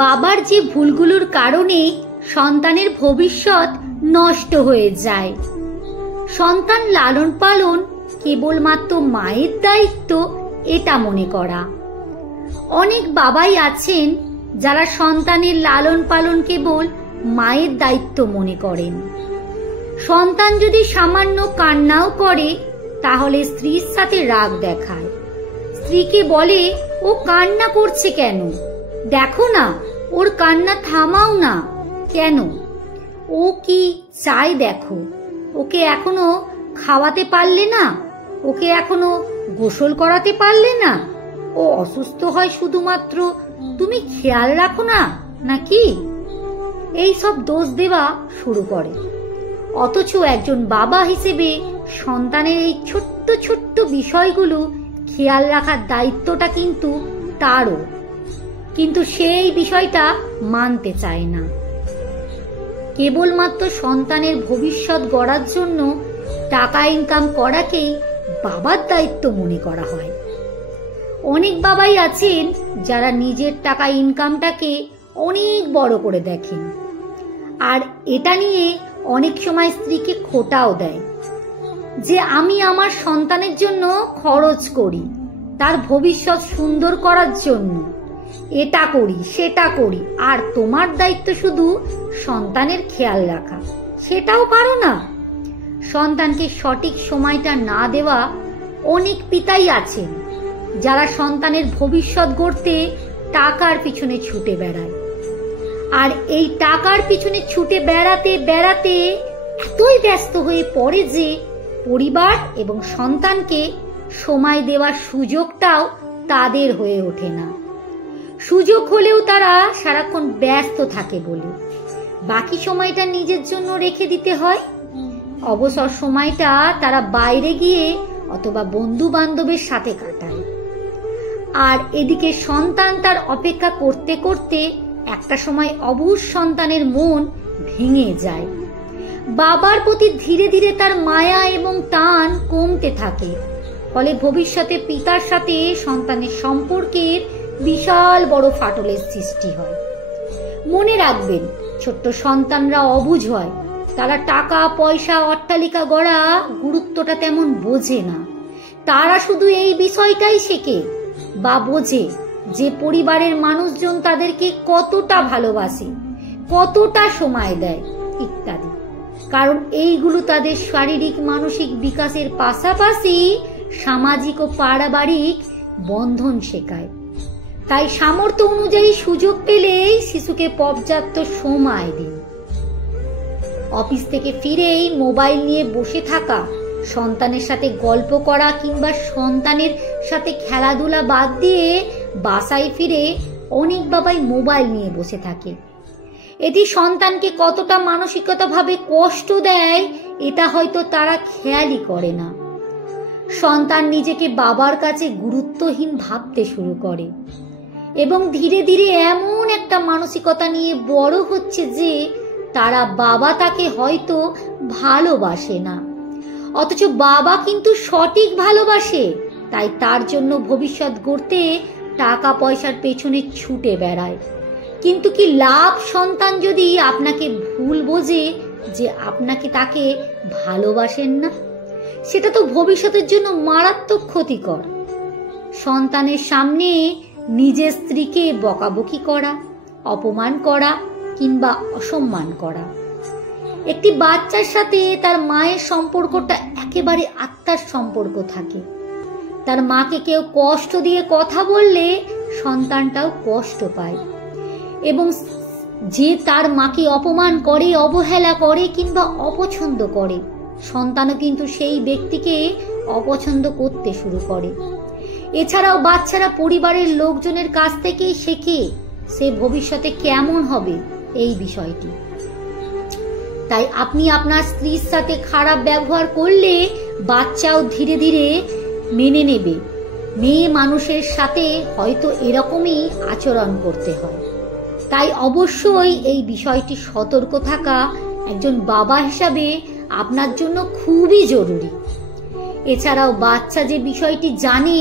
বাবার যে ভুলগুলোর কারণে সন্তানের ভবিষ্যৎ নষ্ট হয়ে যায়। সন্তান লালন পালন কেবলমাত্র মায়ের দায়িত্ব এটা মনে করা। অনেক বাবাই আছেন যারা সন্তানের লালন পালন কেবল মায়ের দায়িত্ব মনে করেন। সন্তান যদি সামান্য কান্নাও করে তাহলে স্ত্রীর সাথে রাগ দেখায়। স্ত্রীকে বলে, ও কান্না করছে কেন, দেখো না ওর কান্না থামাও না। কেন? ও কি চাই দেখো, ওকে এখনো খাওয়াতে পারলে না, ওকে এখনো গোসল করাতে পারলে না, ও অসুস্থ হয় শুধুমাত্র তুমি খেয়াল রাখো না নাকি? এই সব দোষ দেওয়া শুরু করে। অথচ একজন বাবা হিসেবে সন্তানের এই ছোট্ট ছোট্ট বিষয়গুলো খেয়াল রাখার দায়িত্বটা কিন্তু তারও, কিন্তু সেই বিষয়টা মানতে চায় না। কেবলমাত্র সন্তানের ভবিষ্যৎ গড়ার জন্য টাকা ইনকাম করাকেই বাবার দায়িত্ব মনে করা হয়। অনেক বাবাই আছেন যারা নিজের টাকা ইনকামটাকে অনেক বড় করে দেখেন, আর এটা নিয়ে অনেক সময় স্ত্রীকে খোঁটাও দেয় যে আমি আমার সন্তানের জন্য খরচ করি, তার ভবিষ্যৎ সুন্দর করার জন্য এটা করি সেটা করি, আর তোমার দায়িত্ব শুধু সন্তানের খেয়াল রাখা, সেটাও পারো না। সন্তানকে সঠিক সময়টা না দেওয়া অনেক পিতাই আছেন যারা সন্তানের ভবিষ্যৎ গড়তে টাকার পিছনে ছুটে বেড়ায়। আর এই টাকার পিছনে ছুটে বেড়াতে বেড়াতে এতই ব্যস্ত হয়ে পড়ে যে পরিবার এবং সন্তানকে সময় দেওয়ার সুযোগটাও তাদের হয়ে ওঠে না। সুযোগ হলেও তারা সারাক্ষণ ব্যস্ত থাকে বলে বাকি সময়টা নিজের জন্য রেখে দিতে হয়। অবসর সময়টা তারা বাইরে গিয়ে অথবা বন্ধু বান্ধবের সাথে কাটায়। আর এদিকে সন্তান তার অপেক্ষা করতে করতে একটা সময় অবুঝ সন্তানের মন ভেঙে যায়। বাবার প্রতি ধীরে ধীরে তার মায়া এবং টান কমতে থাকে। ফলে ভবিষ্যতে পিতার সাথে সন্তানের সম্পর্কের বিশাল বড় ফাটলের সৃষ্টি হয়। মনে রাখবেন, ছোট্ট সন্তানরা অবুঝ হয়। তারা টাকা পয়সা অট্টালিকা গড়া গুরুত্বটা তেমন বোঝে না। তারা শুধু এই বিষয়টাই শেখে বা বোঝে যে পরিবারের মানুষজন তাদেরকে কতটা ভালোবাসে, কতটা সময় দেয় ইত্যাদি। কারণ এইগুলো তাদের শারীরিক মানসিক বিকাশের পাশাপাশি সামাজিক ও পারিবারিক বন্ধন শেখায়। তাই সামর্থ্য অনুযায়ী সুযোগ পেলেই শিশুকে পর্যাপ্ত সময় দিন। অফিস থেকে ফিরেই মোবাইল নিয়ে বসে থাকা, সন্তানের সাথে গল্প করা কিংবা সন্তানের সাথে খেলাধুলা বাদ দিয়ে বাসায় ফিরে অনেক বাবাই মোবাইল নিয়ে বসে থাকে। এটি সন্তানকে কতটা মানসিকতাভাবে কষ্ট দেয় এটা হয়তো তারা খেয়ালই করে না। সন্তান নিজেকে বাবার কাছে গুরুত্বহীন ভাবতে শুরু করে এবং ধীরে ধীরে এমন একটা মানসিকতা নিয়ে বড় হচ্ছে যে তারা বাবা তাকে হয়তো ভালোবাসে না, অথচ বাবা কিন্তু সঠিক ভালোবাসে। তাই তার জন্য ভবিষ্যৎ গড়তে টাকা পয়সার পেছনে ছুটে বেড়ায়। কিন্তু কি লাভ সন্তান যদি আপনাকে ভুল বোঝে যে আপনাকে তাকে ভালোবাসেন না? সেটা তো ভবিষ্যতের জন্য মারাত্মক ক্ষতিকর। সন্তানের সামনে নিজের স্ত্রীকে বকাবকি করা, অপমান করা কিংবা অসম্মান করা। একটি বাচ্চার সাথে তার মায়ের সম্পর্কটা একেবারে আত্মার সম্পর্ক থাকে। তার মাকে কেউ কষ্ট দিয়ে কথা বললে সন্তানটাও কষ্ট পায়, এবং যে তার মাকে অপমান করে, অবহেলা করে কিংবা অপছন্দ করে, সন্তানও কিন্তু সেই ব্যক্তিকে অপছন্দ করতে শুরু করে। এছাড়াও বাচ্চারা পরিবারের লোকজনের কাছ থেকেই শেখে সে ভবিষ্যতে কেমন হবে এই বিষয়টি। তাই আপনি আপনার স্ত্রীর সাথে খারাপ ব্যবহার করলে বাচ্চাও ধীরে ধীরে মেনে নেবে মেয়ে মানুষের সাথে হয়তো এরকমই আচরণ করতে হয়। তাই অবশ্যই এই বিষয়টি সতর্ক থাকা একজন বাবা হিসাবে আপনার জন্য খুবই জরুরি। এছাড়াও বাচ্চা যে বিষয়টি জানে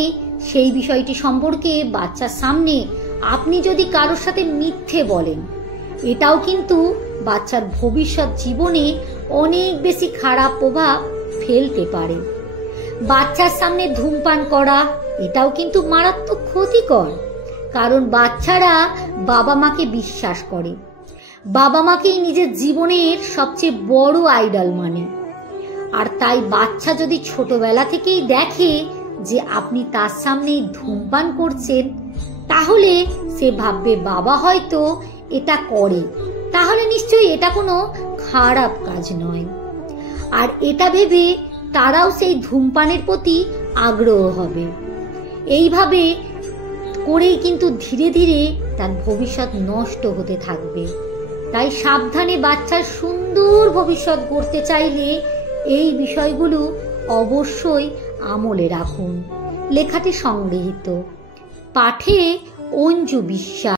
সেই বিষয়টি সম্পর্কে বাচ্চার সামনে আপনি যদি কারোর সাথে মিথ্যে বলেন, এটাও কিন্তু বাচ্চার ভবিষ্যৎ জীবনে অনেক বেশি খারাপ প্রভাব ফেলতে পারে। বাচ্চার সামনে ধূমপান করা এটাও কিন্তু মারাত্মক ক্ষতিকর, কারণ বাচ্চারা বাবা মাকে বিশ্বাস করে, বাবা মাকেই নিজের জীবনের সবচেয়ে বড় আইডল মানে। আর তাই বাচ্চা যদি ছোটবেলা থেকেই দেখে যে আপনি তার সামনেই ধূমপান করছেন, তাহলে সে ভাববে বাবা হয়তো এটা করে, তাহলে নিশ্চয়ই এটা কোনো খারাপ কাজ নয়। আর এটা ভেবে তারাও সেই ধূমপানের প্রতি আগ্রহ হবে। এইভাবে করেই কিন্তু ধীরে ধীরে তার ভবিষ্যৎ নষ্ট হতে থাকবে। তাই সাবধানে বাচ্চার সুন্দর ভবিষ্যৎ গড়তে চাইলে এই বিষয়গুলো অবশ্যই আমলে রাখুন। লেখাটি সংগৃহীত, পাঠে অঞ্জু বিশ্বাস।